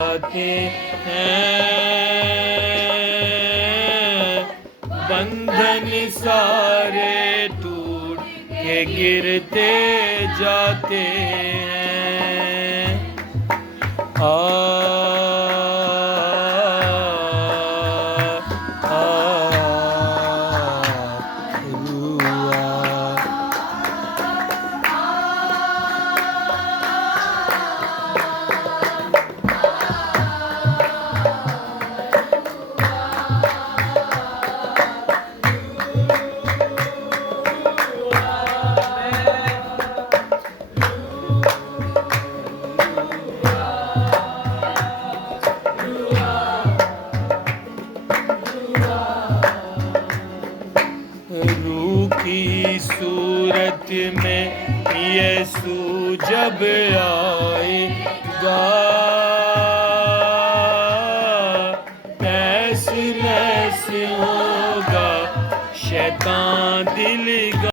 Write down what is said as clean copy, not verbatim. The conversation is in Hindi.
जाते हैं, बंधन सारे टूट के गिरते जाते हैं। आ रूह की सूरत में यीशु जब आएगा, तहस नहस होगा शैतान दिल